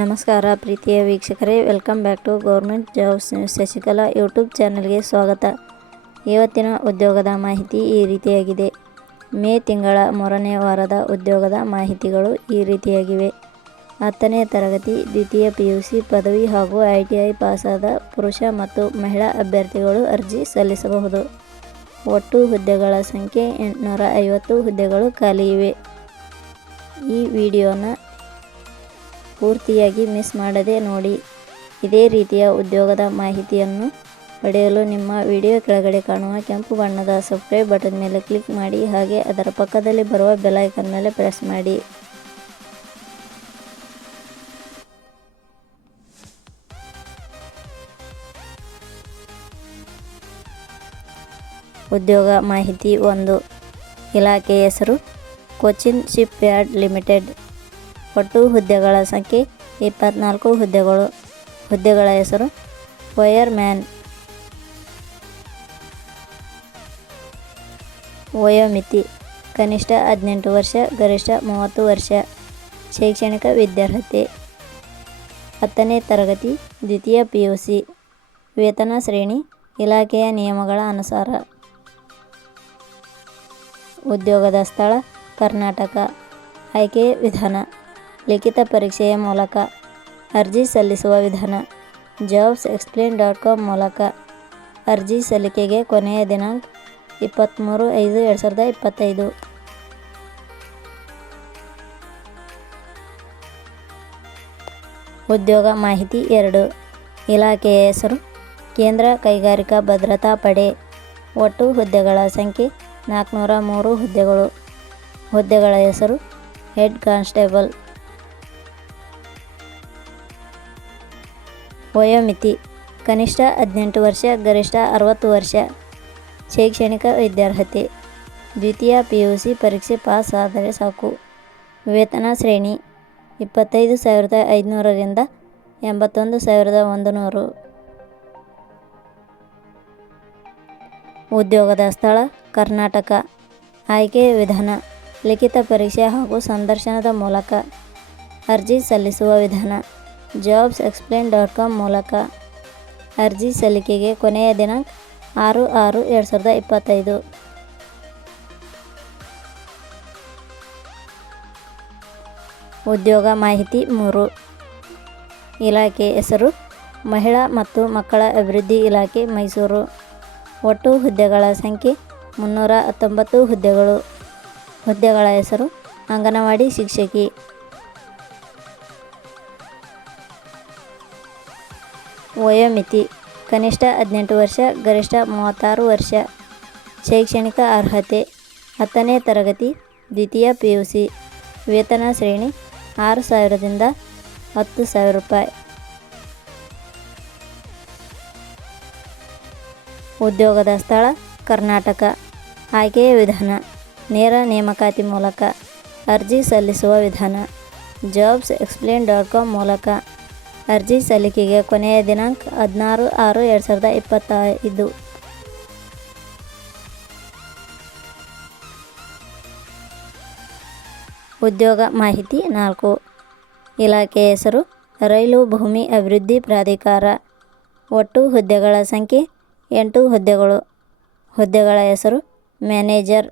ನಮಸ್ಕಾರ ಪ್ರೀತಿಯ ವೀಕ್ಷಕರೇ, welcome back to government jobs Shashikala YouTube ಚಾನಲ್ಗೆ ಸ್ವಾಗತ. ಇವತ್ತಿನ ಉದ್ಯೋಗದ ಮಾಹಿತಿ ಈ ರೀತಿಯಾಗಿದೆ. ಮೇ ತಿಂಗಳ ಮೂರನೇ ವಾರದ ಉದ್ಯೋಗದ ಮಾಹಿತಿಗಳು ಈ ರೀತಿಯಾಗಿವೆ. ಹತ್ತನೇ ತರಗತಿ, ದ್ವಿತೀಯ ಪಿ ಯು ಸಿ ಪದವಿ ಹಾಗೂ ಐ ಟಿ ಐ ಪಾಸಾದ ಪುರುಷ ಮತ್ತು ಮಹಿಳಾ ಅಭ್ಯರ್ಥಿಗಳು ಅರ್ಜಿ ಸಲ್ಲಿಸಬಹುದು. ಒಟ್ಟು ಹುದ್ದೆಗಳ ಸಂಖ್ಯೆ ಎಂಟುನೂರ ಐವತ್ತು ಹುದ್ದೆಗಳು ಖಾಲಿ ಇವೆ. ಈ ವಿಡಿಯೋನ ಪೂರ್ತಿಯಾಗಿ ಮಿಸ್ ಮಾಡದೆ ನೋಡಿ. ಇದೇ ರೀತಿಯ ಉದ್ಯೋಗದ ಮಾಹಿತಿಯನ್ನು ಪಡೆಯಲು ನಿಮ್ಮ ವಿಡಿಯೋ ಕೆಳಗಡೆ ಕಾಣುವ ಕೆಂಪು ಬಣ್ಣದ ಸಬ್ಸ್ಕ್ರೈಬ್ ಬಟನ್ ಮೇಲೆ ಕ್ಲಿಕ್ ಮಾಡಿ ಹಾಗೆ ಅದರ ಪಕ್ಕದಲ್ಲಿ ಬರುವ ಬೆಲೈಕನ್ ಮೇಲೆ ಪ್ರೆಸ್ ಮಾಡಿ. ಉದ್ಯೋಗ ಮಾಹಿತಿ ಒಂದು. ಇಲಾಖೆ ಹೆಸರು ಕೊಚಿನ್ ಶಿಪ್ ಯಾರ್ಡ್ ಲಿಮಿಟೆಡ್. ಒಟ್ಟು ಹುದ್ದೆಗಳ ಸಂಖ್ಯೆ ಇಪ್ಪತ್ನಾಲ್ಕು ಹುದ್ದೆಗಳು. ಹುದ್ದೆಗಳ ಹೆಸರು ವಯರ್ ಮ್ಯಾನ್ ವಯೋಮಿತಿ ಕನಿಷ್ಠ ಹದಿನೆಂಟು ವರ್ಷ, ಗರಿಷ್ಠ ಮೂವತ್ತು ವರ್ಷ. ಶೈಕ್ಷಣಿಕ ವಿದ್ಯಾರ್ಹತೆ ಹತ್ತನೇ ತರಗತಿ, ದ್ವಿತೀಯ ಪಿ ಯು ಸಿ. ವೇತನ ಶ್ರೇಣಿ ಇಲಾಖೆಯ ನಿಯಮಗಳ ಅನುಸಾರ. ಉದ್ಯೋಗದ ಸ್ಥಳ ಕರ್ನಾಟಕ. ಆಯ್ಕೆಯ ವಿಧಾನ. ಲಿಖಿತ ಪರೀಕ್ಷೆಯ ಮೂಲಕ ಅರ್ಜಿ ಸಲ್ಲಿಸುವ ವಿಧಾನ. ಜಾಬ್ಸ್ ಎಕ್ಸ್ಪ್ಲೇನ್ ಡಾಟ್ ಕಾಮ್ ಮೂಲಕ ಅರ್ಜಿ ಸಲ್ಲಿಕೆಗೆ ಕೊನೆಯ ದಿನಾಂಕ ಇಪ್ಪತ್ತ್ಮೂರು ಐದು ಎರಡು ಸಾವಿರದ ಇಪ್ಪತ್ತೈದು. ಉದ್ಯೋಗ ಮಾಹಿತಿ ಎರಡು. ಇಲಾಖೆಯ ಹೆಸರು, ಕೇಂದ್ರ ಕೈಗಾರಿಕಾ ಭದ್ರತಾ ಪಡೆ. ಒಟ್ಟು ಹುದ್ದೆಗಳ ಸಂಖ್ಯೆ ನಾಲ್ಕುನೂರ ಮೂರು ಹುದ್ದೆಗಳು. ಹುದ್ದೆಗಳ ಹೆಸರು, ಹೆಡ್ ಕಾನ್ಸ್ಟೇಬಲ್. ವಯೋಮಿತಿ, ಕನಿಷ್ಠ ಹದಿನೆಂಟು ವರ್ಷ, ಗರಿಷ್ಠ ಅರವತ್ತು ವರ್ಷ, ಶೈಕ್ಷಣಿಕ ವಿದ್ಯಾರ್ಹತೆ, ದ್ವಿತೀಯ ಪಿ ಯು ಸಿ ಪರೀಕ್ಷೆ ಪಾಸ್ ಆದರೆ ಸಾಕು. ವೇತನ ಶ್ರೇಣಿ, ಇಪ್ಪತ್ತೈದು ಸಾವಿರದ ಐದುನೂರರಿಂದ ಎಂಬತ್ತೊಂದು ಸಾವಿರದ ಒಂದು ನೂರು ಉದ್ಯೋಗದ ಸ್ಥಳ, ಕರ್ನಾಟಕ. ಆಯ್ಕೆ ವಿಧಾನ, ಲಿಖಿತ ಪರೀಕ್ಷೆ ಹಾಗೂ ಸಂದರ್ಶನದ ಮೂಲಕ ಅರ್ಜಿ ಸಲ್ಲಿಸುವ ವಿಧಾನ. ಜಾಬ್ಸ್ ಎಕ್ಸ್ಪ್ಲೇನ್ ಡಾಟ್ ಕಾಮ್ ಮೂಲಕ ಅರ್ಜಿ ಸಲ್ಲಿಕೆಗೆ ಕೊನೆಯ ದಿನಾಂಕ ಆರು ಆರು ಎರಡು ಸಾವಿರದ ಇಪ್ಪತ್ತೈದು. ಉದ್ಯೋಗ ಮಾಹಿತಿ ಮೂರು. ಇಲಾಖೆ ಹೆಸರು, ಮಹಿಳಾ ಮತ್ತು ಮಕ್ಕಳ ಅಭಿವೃದ್ಧಿ ಇಲಾಖೆ, ಮೈಸೂರು. ಒಟ್ಟು ಹುದ್ದೆಗಳ ಸಂಖ್ಯೆ ಮುನ್ನೂರ ಹತ್ತೊಂಬತ್ತು ಹುದ್ದೆಗಳು. ಹುದ್ದೆಗಳ ಹೆಸರು, ಅಂಗನವಾಡಿ ಶಿಕ್ಷಕಿ. ವಯೋಮಿತಿ, ಕನಿಷ್ಠ ಹದಿನೆಂಟು ವರ್ಷ, ಗರಿಷ್ಠ ಮೂವತ್ತಾರು ವರ್ಷ. ಶೈಕ್ಷಣಿಕ ಅರ್ಹತೆ, ಹತ್ತನೇ ತರಗತಿ, ದ್ವಿತೀಯ ಪಿ ಯು ಸಿ, ವೇತನ ಶ್ರೇಣಿ, ಆರು ಸಾವಿರದಿಂದ ಹತ್ತು ಸಾವಿರ ರೂಪಾಯಿ. ಉದ್ಯೋಗದ ಸ್ಥಳ, ಕರ್ನಾಟಕ. ಆಯ್ಕೆಯ ವಿಧಾನ, ನೇರ ನೇಮಕಾತಿ ಮೂಲಕ ಅರ್ಜಿ ಸಲ್ಲಿಸುವ ವಿಧಾನ. ಜಾಬ್ಸ್ ಎಕ್ಸ್ಪ್ಲೇನ್ ಡಾಟ್ ಕಾಮ್ ಮೂಲಕ ಅರ್ಜಿ ಸಲ್ಲಿಕೆಗೆ ಕೊನೆಯ ದಿನಾಂಕ ಹದಿನಾರು ಆರು ಎರಡು ಸಾವಿರದ ಇಪ್ಪತ್ತೈದು. ಉದ್ಯೋಗ ಮಾಹಿತಿ ನಾಲ್ಕು. ಇಲಾಖೆ ಹೆಸರು, ರೈಲು ಭೂಮಿ ಅಭಿವೃದ್ಧಿ ಪ್ರಾಧಿಕಾರ. ಒಟ್ಟು ಹುದ್ದೆಗಳ ಸಂಖ್ಯೆ ಎಂಟು ಹುದ್ದೆಗಳು. ಹುದ್ದೆಗಳ ಹೆಸರು, ಮ್ಯಾನೇಜರ್.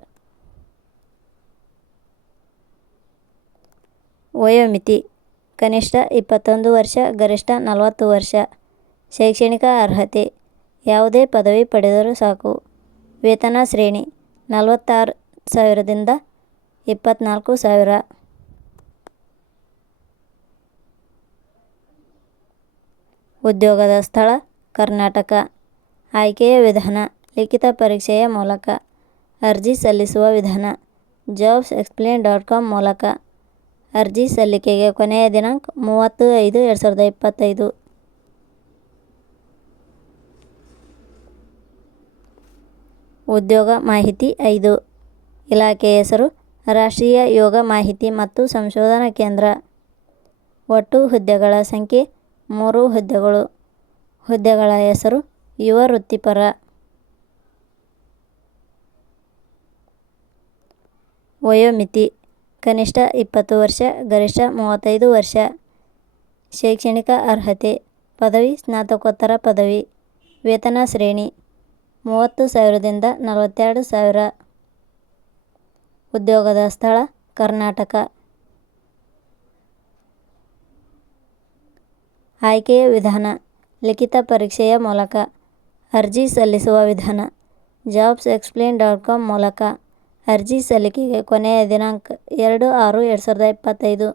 ವಯೋಮಿತಿ ಕನಿಷ್ಠ ಇಪ್ಪತ್ತೊಂದು ವರ್ಷ, ಗರಿಷ್ಠ ನಲವತ್ತು ವರ್ಷ. ಶೈಕ್ಷಣಿಕ ಅರ್ಹತೆ. ಯಾವುದೇ ಪದವಿ ಪಡೆದರೂ ಸಾಕು. ವೇತನ ಶ್ರೇಣಿ ನಲವತ್ತಾರು ಸಾವಿರದಿಂದ ಇಪ್ಪತ್ತ್ನಾಲ್ಕು ಸಾವಿರ. ಉದ್ಯೋಗದ ಸ್ಥಳ ಕರ್ನಾಟಕ. ಆಯ್ಕೆಯ ವಿಧಾನ ಲಿಖಿತ ಪರೀಕ್ಷೆಯ ಮೂಲಕ. ಅರ್ಜಿ ಸಲ್ಲಿಸುವ ವಿಧಾನ. ಜಾಬ್ಸ್ ಎಕ್ಸ್ಪ್ಲೇನ್ ಡಾಟ್ ಕಾಮ್ ಮೂಲಕ. ಅರ್ಜಿ ಸಲ್ಲಿಕೆಗೆ ಕೊನೆಯ ದಿನಾಂಕ ಮೂವತ್ತು ಐದು ಎರಡು ಸಾವಿರದ ಇಪ್ಪತ್ತೈದು. ಉದ್ಯೋಗ ಮಾಹಿತಿ ಐದು. ಇಲಾಖೆ ಹೆಸರು, ರಾಷ್ಟ್ರೀಯ ಯೋಗ ಮಾಹಿತಿ ಮತ್ತು ಸಂಶೋಧನಾ ಕೇಂದ್ರ. ಒಟ್ಟು ಹುದ್ದೆಗಳ ಸಂಖ್ಯೆ, ಮೂರು ಹುದ್ದೆಗಳು. ಹುದ್ದೆಗಳ ಹೆಸರು, ಯುವ ವೃತ್ತಿಪರ. ವಯೋಮಿತಿ ಕನಿಷ್ಠ ಇಪ್ಪತ್ತು ವರ್ಷ, ಗರಿಷ್ಠ ಮೂವತ್ತೈದು ವರ್ಷ. ಶೈಕ್ಷಣಿಕ ಅರ್ಹತೆ, ಪದವಿ, ಸ್ನಾತಕೋತ್ತರ ಪದವಿ, ವೇತನ ಶ್ರೇಣಿ, ಮೂವತ್ತು ಸಾವಿರದಿಂದ ನಲವತ್ತೆರಡು ಸಾವಿರ. ಉದ್ಯೋಗದ ಸ್ಥಳ, ಕರ್ನಾಟಕ. ಆಯ್ಕೆಯ ವಿಧಾನ, ಲಿಖಿತ ಪರೀಕ್ಷೆಯ ಮೂಲಕ. ಅರ್ಜಿ ಸಲ್ಲಿಸುವ ವಿಧಾನ ಜಾಬ್ಸ್ ಎಕ್ಸ್ಪ್ಲೇನ್ ಡಾಟ್ ಕಾಮ್ ಮೂಲಕ. ಅರ್ಜಿ ಸಲ್ಲಿಕೆಗೆ ಕೊನೆಯ ದಿನಾಂಕ ಎರಡು ಆರು ಎರಡು ಸಾವಿರದ ಇಪ್ಪತ್ತೈದು.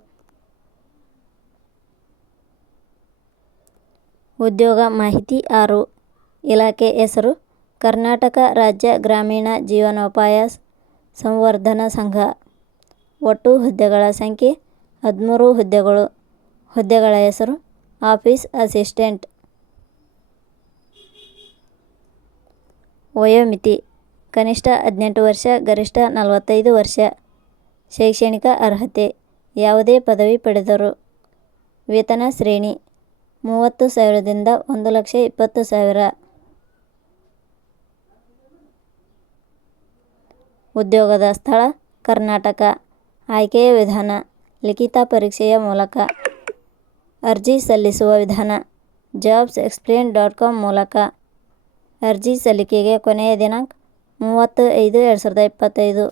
ಉದ್ಯೋಗ ಮಾಹಿತಿ ಆರು. ಇಲಾಖೆ ಹೆಸರು, ಕರ್ನಾಟಕ ರಾಜ್ಯ ಗ್ರಾಮೀಣ ಜೀವನೋಪಾಯ ಸಂವರ್ಧನಾ ಸಂಘ. ಒಟ್ಟು ಹುದ್ದೆಗಳ ಸಂಖ್ಯೆ ಹದಿಮೂರು ಹುದ್ದೆಗಳು. ಹುದ್ದೆಗಳ ಹೆಸರು, ಆಫೀಸ್ ಅಸಿಸ್ಟೆಂಟ್. ವಯೋಮಿತಿ ಕನಿಷ್ಠ ಹದಿನೆಂಟು ವರ್ಷ, ಗರಿಷ್ಠ ನಲವತ್ತೈದು ವರ್ಷ. ಶೈಕ್ಷಣಿಕ ಅರ್ಹತೆ, ಯಾವುದೇ ಪದವಿ ಪಡೆದರು. ವೇತನ ಶ್ರೇಣಿ, ಮೂವತ್ತು ಸಾವಿರದಿಂದ ಒಂದು ಲಕ್ಷ ಇಪ್ಪತ್ತು ಸಾವಿರ. ಉದ್ಯೋಗದ ಸ್ಥಳ, ಕರ್ನಾಟಕ. ಆಯ್ಕೆಯ ವಿಧಾನ, ಲಿಖಿತ ಪರೀಕ್ಷೆಯ ಮೂಲಕ. ಅರ್ಜಿ ಸಲ್ಲಿಸುವ ವಿಧಾನ ಜಾಬ್ಸ್ ಎಕ್ಸ್ಪ್ಲೇನ್ ಡಾಟ್ ಕಾಮ್ ಮೂಲಕ. ಅರ್ಜಿ ಸಲ್ಲಿಕೆಗೆ ಕೊನೆಯ ದಿನಾಂಕ ಮೂವತ್ತು ಐದು ಎರಡು ಸಾವಿರದ ಇಪ್ಪತ್ತೈದು.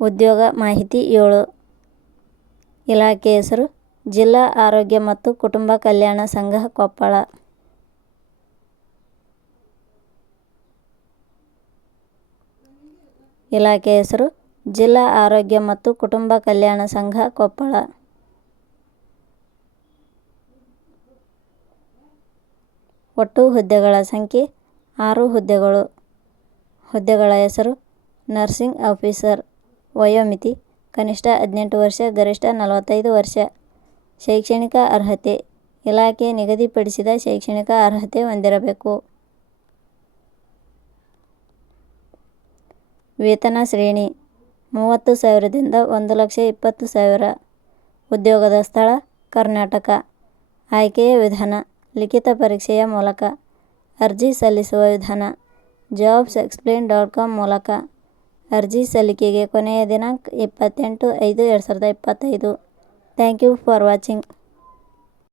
ಉದ್ಯೋಗ ಮಾಹಿತಿ ಏಳು. ಇಲಾಖೆ ಹೆಸರು, ಜಿಲ್ಲಾ ಆರೋಗ್ಯ ಮತ್ತು ಕುಟುಂಬ ಕಲ್ಯಾಣ ಸಂಘ, ಕೊಪ್ಪಳ. ಇಲಾಖೆ ಹೆಸರು, ಜಿಲ್ಲಾ ಆರೋಗ್ಯ ಮತ್ತು ಕುಟುಂಬ ಕಲ್ಯಾಣ ಸಂಘ, ಕೊಪ್ಪಳ. ಒಟ್ಟು ಹುದ್ದೆಗಳ ಸಂಖ್ಯೆ ಆರು ಹುದ್ದೆಗಳು. ಹುದ್ದೆಗಳ ಹೆಸರು ನರ್ಸಿಂಗ್ ಆಫೀಸರ್, ವಯೋಮಿತಿ, ಕನಿಷ್ಠ ಹದಿನೆಂಟು ವರ್ಷ, ಗರಿಷ್ಠ ನಲವತ್ತೈದು ವರ್ಷ. ಶೈಕ್ಷಣಿಕ ಅರ್ಹತೆ, ಇಲಾಖೆ ನಿಗದಿಪಡಿಸಿದ ಶೈಕ್ಷಣಿಕ ಅರ್ಹತೆ ಹೊಂದಿರಬೇಕು. ವೇತನ ಶ್ರೇಣಿ, ಮೂವತ್ತು ಸಾವಿರದಿಂದ ಒಂದು ಲಕ್ಷ ಇಪ್ಪತ್ತು ಸಾವಿರ. ಉದ್ಯೋಗದ ಸ್ಥಳ ಕರ್ನಾಟಕ. ಆಯ್ಕೆಯ ವಿಧಾನ ಲಿಖಿತ ಪರೀಕ್ಷೆಯ ಮೂಲಕ ಅರ್ಜಿ ಸಲ್ಲಿಸುವ ವಿಧಾನ ಜಾಬ್ಸ್ ಎಕ್ಸ್ಪ್ಲೇನ್ ಡಾಟ್ ಕಾಮ್ ಮೂಲಕ ಅರ್ಜಿ ಸಲ್ಲಿಕೆಗೆ ಕೊನೆಯ ದಿನಾಂಕ ಇಪ್ಪತ್ತೆಂಟು ಐದು ಎರಡು ಸಾವಿರದ ಇಪ್ಪತ್ತೈದು. Thank you for watching